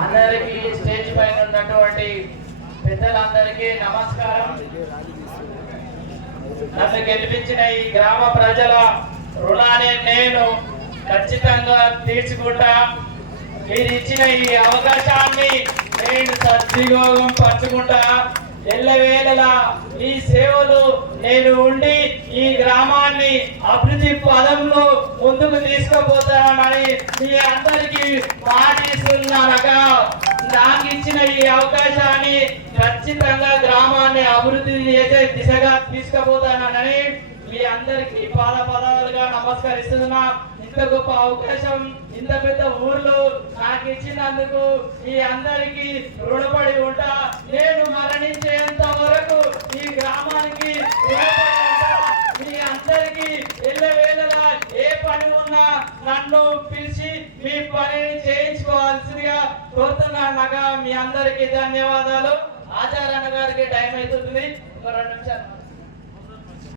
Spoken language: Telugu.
అందరికీ స్టేజ్ పైన ఉన్నటువంటి పెద్దలందరికీ నమస్కారం. నన్ను గెలిపించిన ఈ గ్రామ ప్రజల రుణాన్ని నేను ఖచ్చితంగా తీర్చుకుంటా. మీరు ఇచ్చిన ఈ అవకాశాన్ని నేను సద్వినియోగం పంచుకుంటా. ఎల్లవేళలా ఈ సేవలు నేను ఉండి ఈ గ్రామాన్ని అభివృద్ధి పదంలో ముందుకు తీసుకుపోతానని మీ అందరికీ మాటిస్తున్నానగా నాకు ఇచ్చిన ఈ అవకాశాన్ని ఖచ్చితంగా గ్రామాన్ని అభివృద్ధి చేసే దిశగా తీసుకుపోతానని మీ అందరికీ పదాలుగా నమస్కరిస్తున్నా. ఇంత గొప్ప అవకాశం ఇంత పెద్ద ఊర్లో నాకు ఇచ్చినందుకు మీ అందరికీ రుణపడి ఉంటా. నేను మరణించేంత వరకు ఈ గ్రామానికి మీ అందరికీ ఎల్లవేళలా ఏ పని ఉన్నా నన్ను పిలిచి మీ పనిని చేయించుకోవాల్సిందిగా కోరుతున్నానగా మీ అందరికీ ధన్యవాదాలు. ఆచార్య గారికి టైం అవుతుంది, ఒక 2 నిమిషాలు.